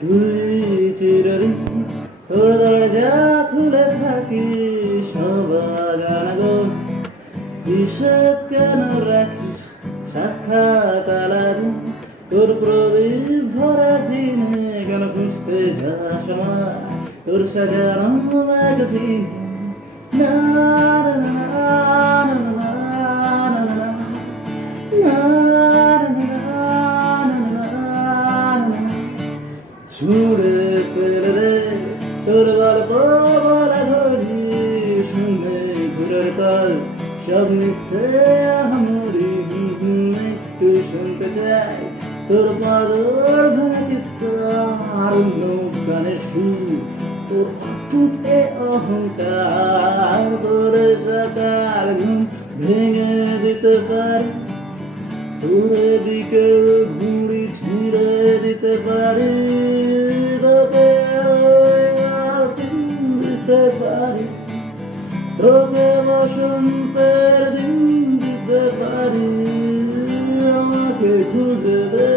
তুই চিরদিন তোর দরজা খুলে থাকিস সবাগানাগো হিসেব কেন রাখিস সাক্ষাৎ আলাদা তোর প্রদীপ ভরা চিনে কেন খুঁজতে যাস আমার তোর সাজানো ম্যাগাজিন না না না ছুড়ে ফেলে দে তোর গল্প বলা ধরি শুনে ঘুরের কাল সব মিথ্যে আমরি একটু শুনতে চাই তোর পাগল ভাঙা চিৎকার গানের সুর তোর অদ্ভুত এ অহংকার তোর সকাল ঘুম ভেঙে দিতে পারি তোর দিকে ঘুড়ি ছিঁড়ে দিতে পারি তোকে দিতে পারি তোকে বসন্তের দিন দিতে পারি আমাকে খুঁজে দে